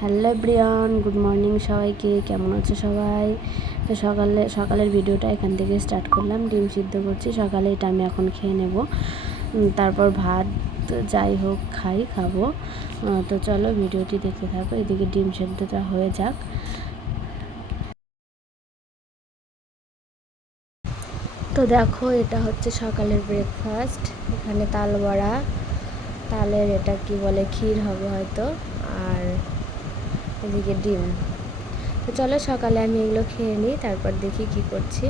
Hello Brian good morning সবাইকে। কেমন আছো সবাই? তো সকালে, সকালের ভিডিওটা এখান থেকে স্টার্ট করলাম। ডিম সিদ্ধ করছি। সকালে এটা আমি এখন খেয়ে নেব। তারপর ভাত যাই হোক, খাই, খাব। তো চলো ভিডিওটি দেখতে থাকো। এদিকে ডিম সেদ্ধটা হয়ে যাক। তো দেখো, এটা হচ্ছে সকালের ব্রেকফাস্ট এখানে তাল বড়া। তালের এটা কি বলে? ক্ষীর হবে হয়তো। আর এদিকে ডিম। তো চলো সকালে আমি এগুলো খেয়ে নিই, তারপর দেখি কি করছি।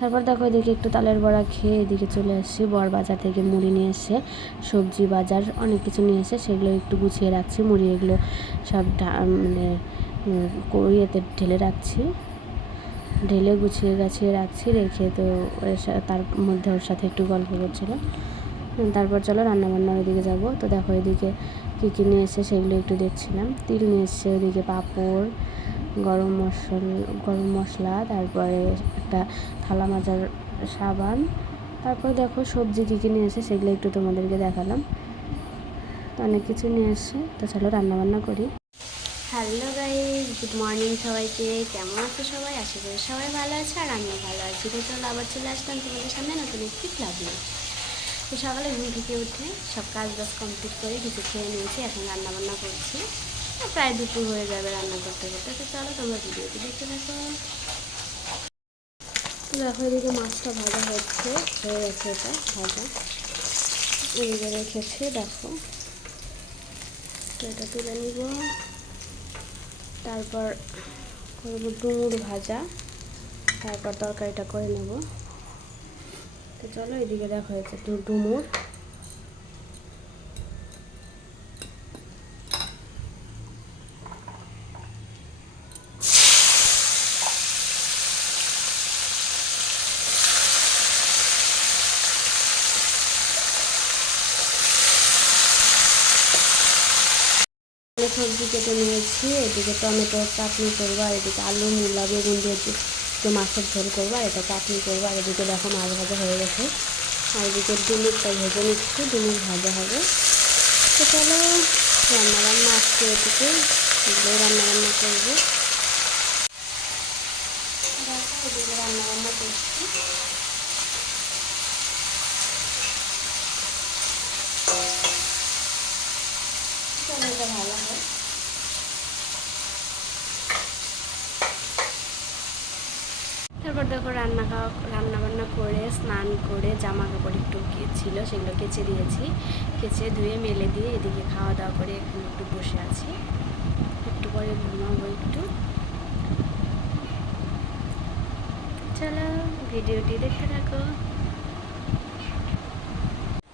তারপর দেখো এদিকে একটু তালের বড়া খেয়ে এদিকে চলে আসছি। বড় বাজার থেকে মুড়ি নিয়ে এসে, সবজি বাজার অনেক কিছু নিয়ে এসে সেগুলো একটু গুছিয়ে রাখছি। মুড়ি এগুলো সব মানে ইয়েতে ঢেলে রাখছি। ঢেলে গুছিয়ে, গাছিয়ে রাখছি। রেখে তো তার মধ্যে ওর সাথে একটু গল্প করছিলাম। তারপর চলো রান্নাবান্নার ওইদিকে যাব। তো দেখো এদিকে কী কী নিয়ে এসে সেগুলো একটু দেখছিলাম। তিল নিয়ে এসছে ওইদিকে পাঁপড়, গরম মশল, গরম মশলা, তারপরে একটা থালা মাজার সাবান। তারপর দেখো সবজি কী কী নিয়ে এসে সেগুলো একটু তোমাদেরকে দেখালাম। অনেক কিছু নিয়ে এসছে। তো চলো রান্নাবান্না করি। হ্যালো গাইজ গুড মর্নিং সবাইকে। কেমন আছো সবাই? আশা করি সবাই ভালো আছে আর আমিও ভালো আছি। তো চলো আবার চলে আসলাম তোমাদের সামনে নতুন একটি ক্লাব নিয়ে। তো সকালে ঘুম থেকে উঠে সব কাজ বাজ কমপ্লিট করে কিছু খেয়ে নিয়েছি, এখন রান্না বান্না করছি প্রায় দুপুর হয়ে যাবে রান্না করতে করতে। তো চলো তোমরা ভিডিওটি দেখতে থাকো। দেখো এদিকে মাছটা ভাজা হচ্ছে, হয়ে গেছে এটা ভাজা। এদিকে রেখেছে, দেখো। এটা তুলে নিব। তারপর করব ডুমুর ভাজা। তারপর তরকারিটা করে নেব। তো চলো এদিকে দেখা হয়েছে ডুমুর সবজি কেটে নিয়েছি, এদিকে টমেটো চাটনি করব, আর এদিকে আলু, মূলা, বেগুন দিয়ে একটু মাছের ঝোল করব, আর এটা চাটনি করব। আর এদিকে দেখো মাছ ভাজা হয়ে গেছে। আর এদিকে ডুমুরটা ভেজে নিচ্ছি, ডুমুর ভাজা হবে। তো তাহলে রান্না বান্না আজকে এদিকে রান্না বান্না করব দেখো এদিকে রান্না বান্না করছি চলো এটা ভালো হয় তারপর দেখো রান্না খাওয়া রান্না বান্না করে, স্নান করে জামা কাপড় একটু ছিল সেগুলো কেচে দিয়েছি। কেচে ধুয়ে মেলে দিয়ে এদিকে খাওয়া দাওয়া করে এখন একটু বসে আছি। একটু পরে ঘুমাবো একটু। চলো, ভিডিওটি দেখতে থাকো।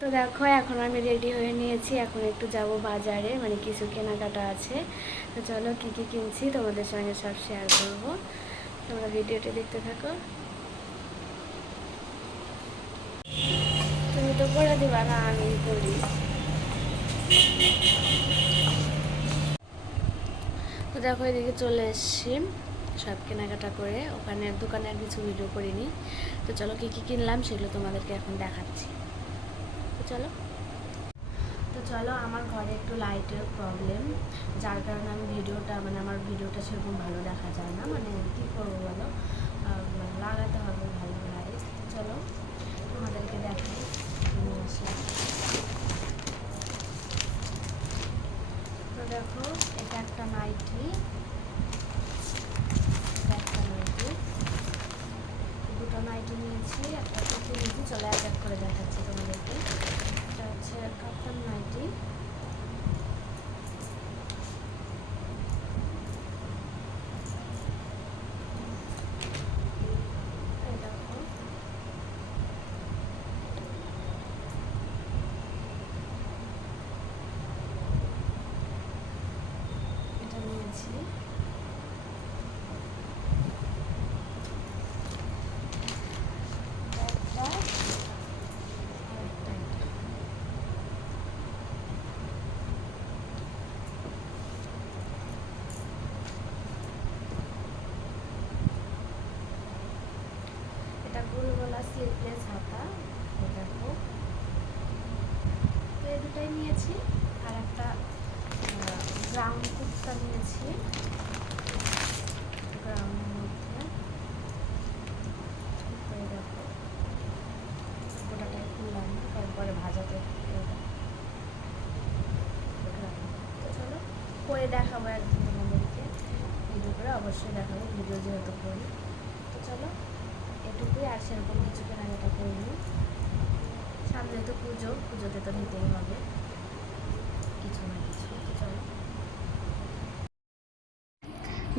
তো দেখো, এখন আমি রেডি হয়ে নিয়েছি। এখন একটু যাব বাজারে মানে কিছু কেনাকাটা আছে। তো চলো, কী কী কিনছি তোমাদের সঙ্গে সব শেয়ার করব। তোমরা ভিডিওটি দেখতে থাকো। তুমি তো করে দিবা না, আমি করি তো দেখো, এদিকে চলে এসছি সব কেনাকাটা করে। ওখানে দোকানে আর কিছু ভিডিও করিনি। তো চলো, কী কী কিনলাম সেগুলো তোমাদেরকে এখন দেখাচ্ছি। তো চলো। চলো, আমার ঘরে একটু লাইটের প্রবলেম যার কারণে আমি ভিডিওটা মানে আমার ভিডিওটা সেরকম ভালো দেখা যায় না। মানে কী করব বলো? মানে লাগাতে হবে ভালো লাইট চলো, তোমাদেরকে দেখাই। তো দেখো, এটা একটা নাইটি একটা নাইটি দুটো নাইটি নিয়েছি একটা নিয়েছি, চলে এক এক করে দেখাচ্ছি তোমাদেরকে এটা হচ্ছে কাতান নাইটি এই দেখো এটা নিয়েছি একটা আর একটা এটা। এটা হাতা এই দেখো। তো এই দুটাই নিয়েছি, আর একটা ব্রাউন কুর্তা নিয়েছি। ব্রাউনের মধ্যে। তো দেখো গোটাটাই খুললাম তারপরে ভাজাতে তো চলো, পরে দেখাবো একদিন তোমাদেরকে। ভিডিও করে অবশ্যই দেখাবো, ভিডিও যেহেতু করি। তো চলো এটুকুই আর সেরকম কিছু কেনাকাটা করিনি। সামনে তো পুজো, পুজোতে তো নিতেই হবে। কিছু না কিছু, চলো।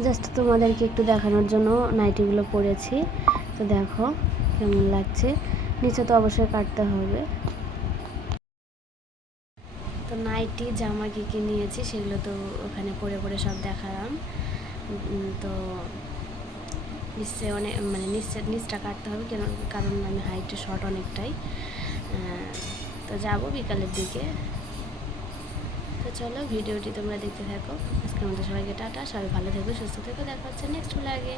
জাস্ট তোমাদেরকে একটু দেখানোর জন্য নাইটিগুলো পরেছি। তো দেখো কেমন লাগছে। নিচে তো অবশ্যই কাটতে হবে। তো নাইটি, জামা কী কী নিয়েছি সেগুলো তো ওখানে পরে পরে সব দেখালাম। তো নিশ্চয় অনেক মানে নিশ্চয় নিচটা কাটতে হবে কেন, কারণ আমি হাইটটা শর্ট অনেকটাই। তো যাব বিকালের দিকে। তো চলো ভিডিওটি তোমরা দেখতে থাকো। আজকে আমাদের সবাইকে টাটা, সবাই ভালো থেকো, সুস্থ থেকো, দেখা হচ্ছে নেক্সট ব্লগে